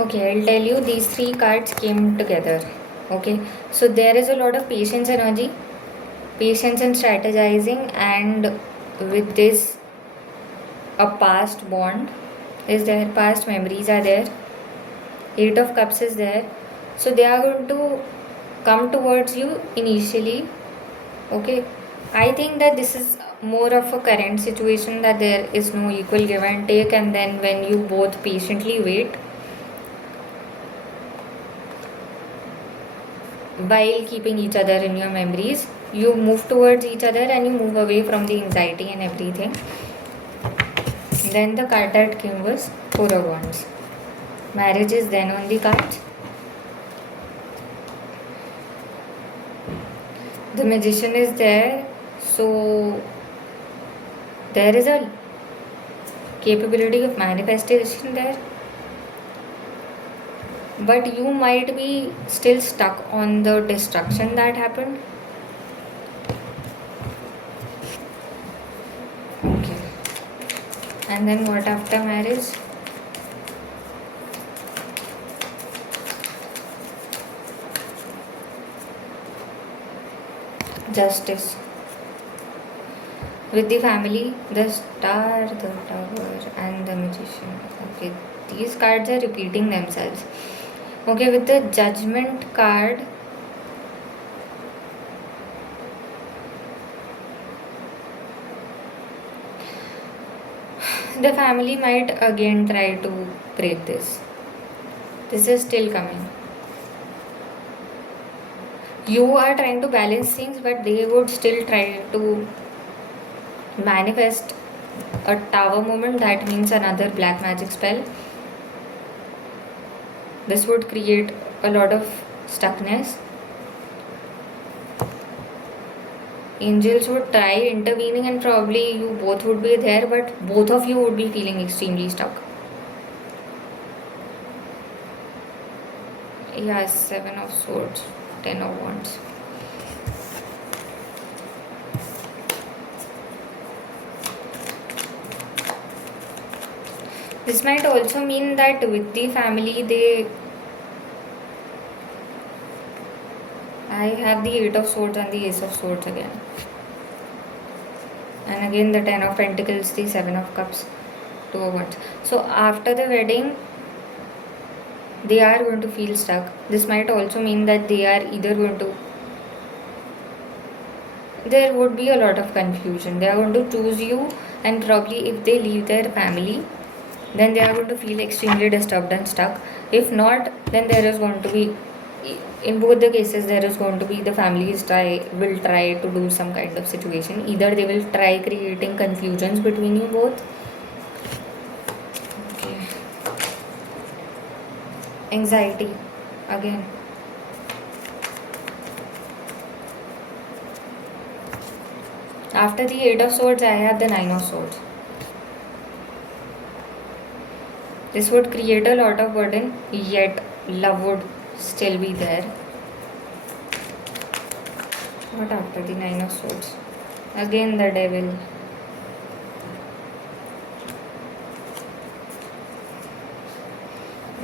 Okay, I'll tell you, these three cards came together. Okay, so there is a lot of patience energy, patience and strategizing, and with this, a past bond is there, past memories are there, Eight of Cups is there. So they are going to come towards you initially. Okay, I think that this is more of a current situation, that there is no equal give and take, and then when you both patiently wait, while keeping each other in your memories, you move towards each other and you move away from the anxiety and everything. Then the card that came was Four of Wands. Marriage is then on the cards. The Magician is there, so there is a capability of manifestation there, but you might be still stuck on the destruction that happened. Okay. And then what after marriage? Justice. With the family, the Star, the Tower, and the Magician. Okay, these cards are repeating themselves. Okay, with the Judgment card, the family might again try to break this. This is still coming. You are trying to balance things, but they would still try to manifest a Tower moment. That means another black magic spell. This would create a lot of stuckness. Angels would try intervening and probably you both would be there, but both of you would be feeling extremely stuck. Yeah, 7 of Swords, 10 of Wands. This might also mean that with the family, I have the 8 of Swords and the Ace of Swords again. And again the 10 of Pentacles, the 7 of Cups, 2 of Wands. So after the wedding, they are going to feel stuck. This might also mean that they are either going to... There would be a lot of confusion. They are going to choose you, and probably if they leave their family, then they are going to feel extremely disturbed and stuck. If not, then there is going to be, in both the cases, there is going to be the families will try to do some kind of situation. Either they will try creating confusions between you both. Okay. Anxiety again. After the 8 of Swords, I have the 9 of Swords. This would create a lot of burden, yet love would still be there. What after the 9 of Swords? Again the Devil.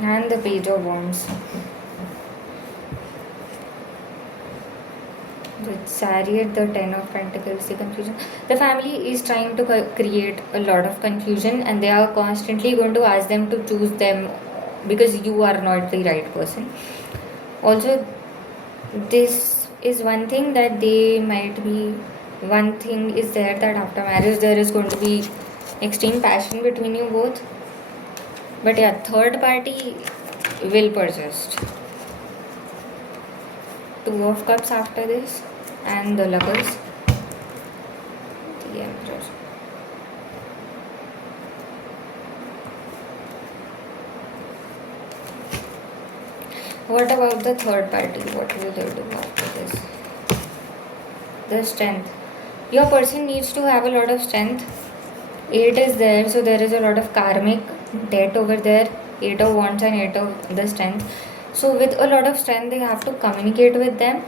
And the Page of Wands. The Chariot, the 10 of Pentacles, the confusion. The family is trying to create a lot of confusion, and they are constantly going to ask them to choose them because you are not the right person. Also, this is one thing that they might be... One thing is there that after marriage there is going to be extreme passion between you both. But yeah, third party will persist. 2 of Cups after this, and the Lovers, the Emperor. What about the third party? What will they do after this? The Strength. Your person needs to have a lot of strength. 8 is there, so there is a lot of karmic debt over there. 8 of Wands and 8 of the Strength. So with a lot of strength, they have to communicate with them.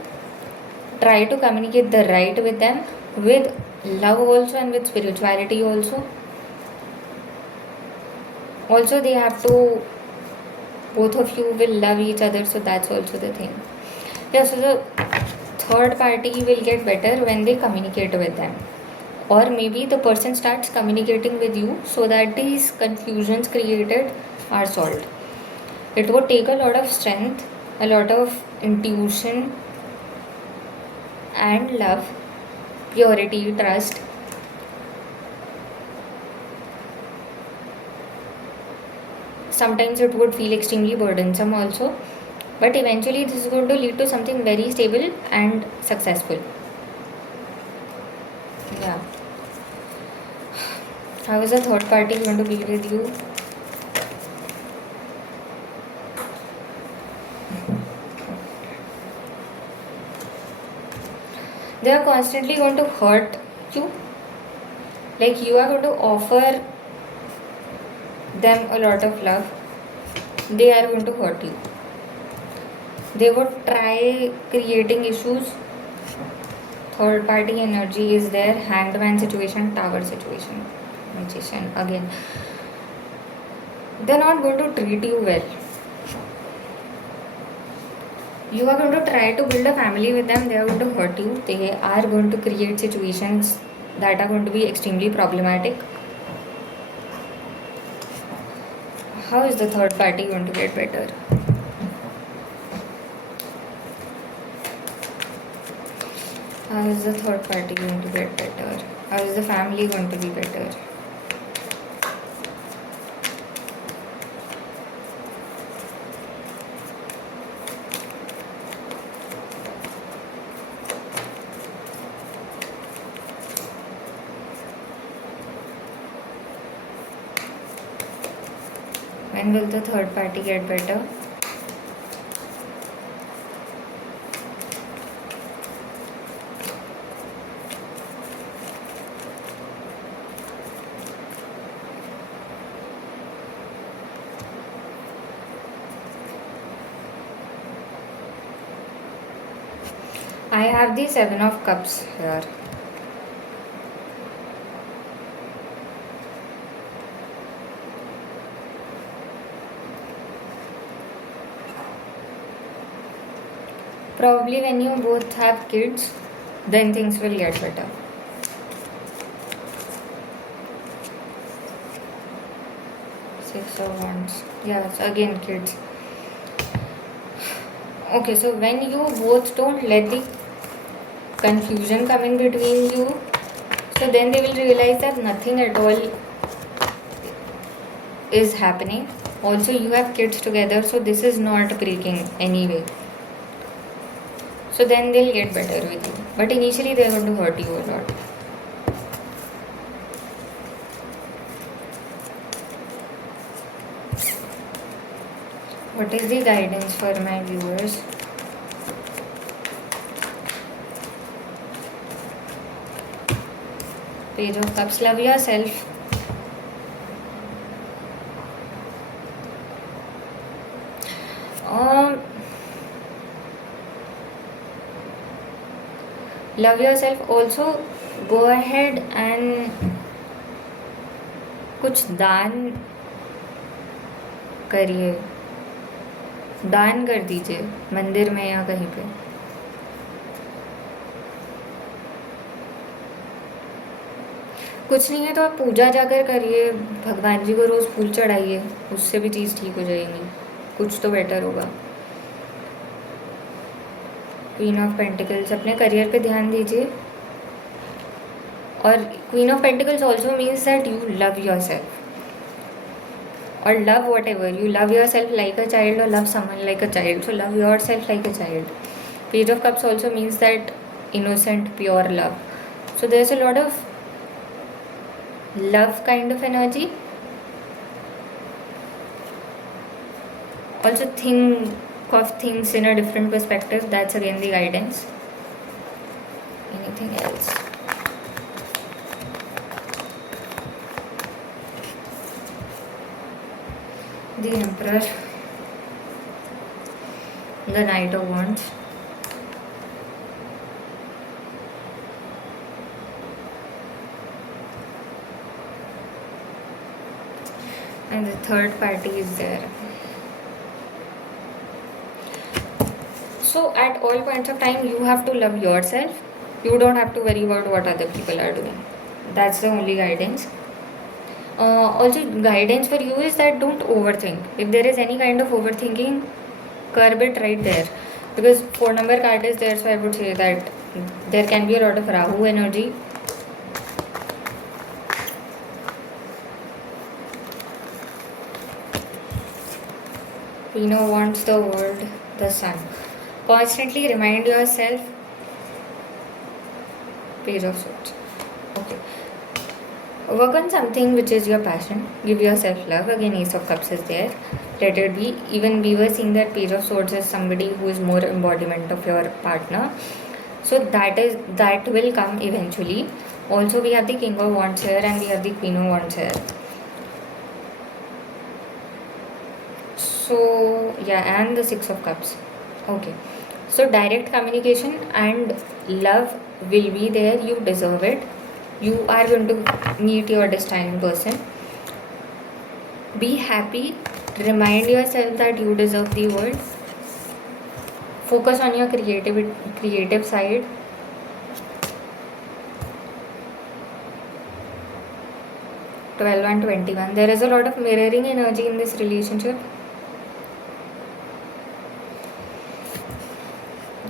Try to communicate the right with them, with love also and with spirituality also. Also, they have to... Both of you will love each other, so that's also the thing. Yeah, so the third party will get better when they communicate with them. Or maybe the person starts communicating with you so that these confusions created are solved. It would take a lot of strength, a lot of intuition and love, purity, trust. Sometimes it would feel extremely burdensome also, but eventually this is going to lead to something very stable and successful. Yeah. How is the third party going to be with you? They are constantly going to hurt you. Like you are going to offer them a lot of love. They are going to hurt you. They would try creating issues. Third party energy is there. Hanged man situation, Tower situation, Magician again. They are not going to treat you well. You are going to try to build a family with them. They are going to hurt you. They are going to create situations that are going to be extremely problematic. How is the third party going to get better? How is the third party going to get better? How is the family going to be better? When will the third party get better? have the Seven of Cups here. Probably when you both have kids, then things will get better. Six of Wands. Yes, again kids. Okay, so when you both don't let the confusion come in between you, so then they will realize that nothing at all is happening. Also, you have kids together, so this is not breaking anyway. So then they'll get better with you. But initially, they're going to hurt you a lot. What is the guidance for my viewers? Page of Cups. Love yourself. Love yourself. Also, go ahead and कुछ दान करिए, दान कर दीजिए मंदिर में या कहीं पे. कुछ नहीं है तो आप पूजा जाकर करिए, भगवान जी को रोज़ फूल चढ़ाइए, उससे भी चीज़ ठीक हो जाएगी, कुछ तो बेटर होगा. Queen of pentacles. अपने करियर पे ध्यान दीजिए. और queen of pentacles also means that you love your self, or love whatever you love yourself like a child or love someone like a child, so love yourself like a child. Page of Cups also means that innocent pure love, so there's a lot of love kind of energy. Also think of things in a different perspective, that's again the guidance. Anything else? The Emperor, the Knight of Wands, and the third party is there. So at all points of time you have to love yourself. You don't have to worry about what other people are doing. That's the only guidance. Also, guidance for you is that don't overthink. If there is any kind of overthinking, curb it right there. Because 4 number card is there, so I would say that there can be a lot of Rahu energy. Queen of Wands, the World, the Sun. Constantly remind yourself. Page of Swords. Okay. Work on something which is your passion. Give yourself love. Again, Ace of Cups is there. Let it be. Even we were seeing that Page of Swords is somebody who is more embodiment of your partner. So that will come eventually. Also, we have the King of Wands here and we have the Queen of Wands here. So yeah, and the Six of Cups. Okay. So direct communication and love will be there. You deserve it. You are going to meet your destined person. Be happy. Remind yourself that you deserve the world. Focus on your creative side. (12) and 21. There is a lot of mirroring energy in this relationship.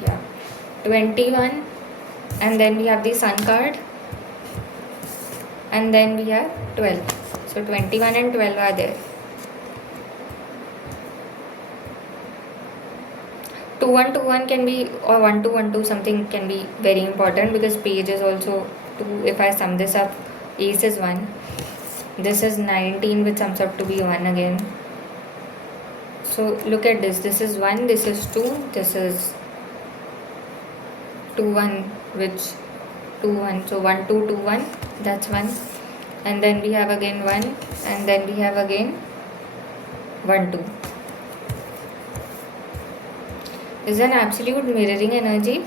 Yeah. 21. And then we have the Sun card. And then we have 12. So 21 and 12 are there. 2-1-2-1 can be, or 1-2-1-2 something can be very important, because page is also 2. If I sum this up, ace is 1. This is 19, which sums up to be 1 again. So look at this. This is 1, this is 2, this is 2-1, which 2-1. So 1-2-2-1, that's 1. And then we have again 1, and then we have again 1-2. Is an absolute mirroring energy.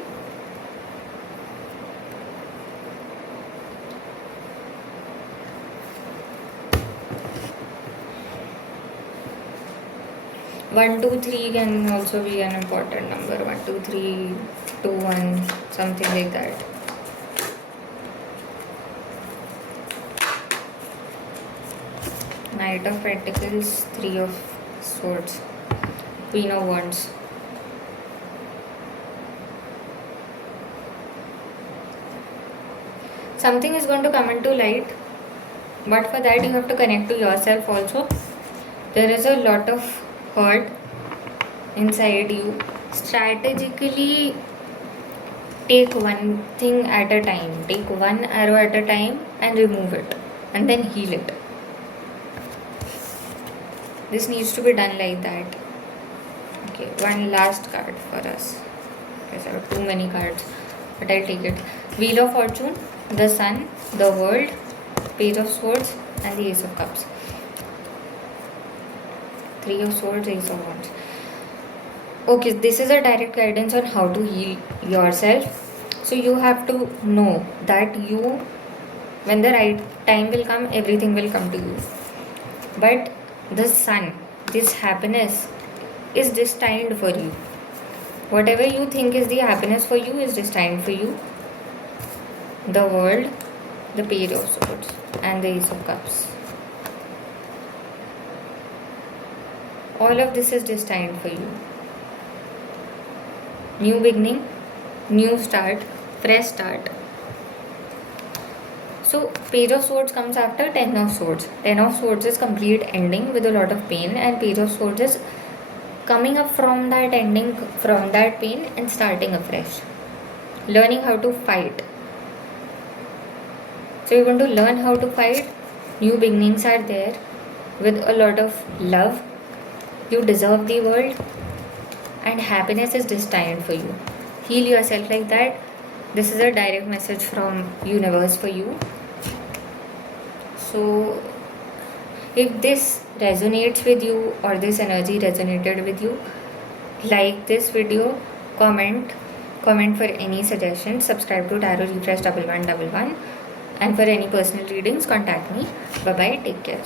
1, 2, 3 can also be an important number. 1, 2, 3, 2, 1, something like that. Knight of Pentacles, 3 of Swords, Queen of Wands. Something is going to come into light, but for that you have to connect to yourself also. There is a lot of hurt inside you. Strategically take one thing at a time. Take one arrow at a time and remove it, and then heal it. This needs to be done like that. Okay, one last card for us. Because I have too many cards, but I'll take it. Wheel of Fortune, the Sun, the World, Page of Swords, and the Ace of Cups. 3 of Swords, Ace of Wands. Okay, this is a direct guidance on how to heal yourself. So you have to know that when the right time will come, everything will come to you. But the Sun, this happiness, is destined for you. Whatever you think is the happiness for you is destined for you. The World, the Page of Swords, and the Ace of Cups. All of this is destined for you. New beginning, new start, fresh start. So Page of Swords comes after 10 of Swords. 10 of Swords is complete ending with a lot of pain, and Page of Swords is coming up from that ending, from that pain, and starting afresh. Learning how to fight. So you're going to learn how to fight. New beginnings are there with a lot of love. You deserve the world, and happiness is destined for you. Heal yourself like that. This is a direct message from universe for you. So if this resonates with you, or this energy resonated with you, like this video, comment for any suggestions, subscribe to Tarot Refresh 1111, and for any personal readings, contact me. Bye bye, take care.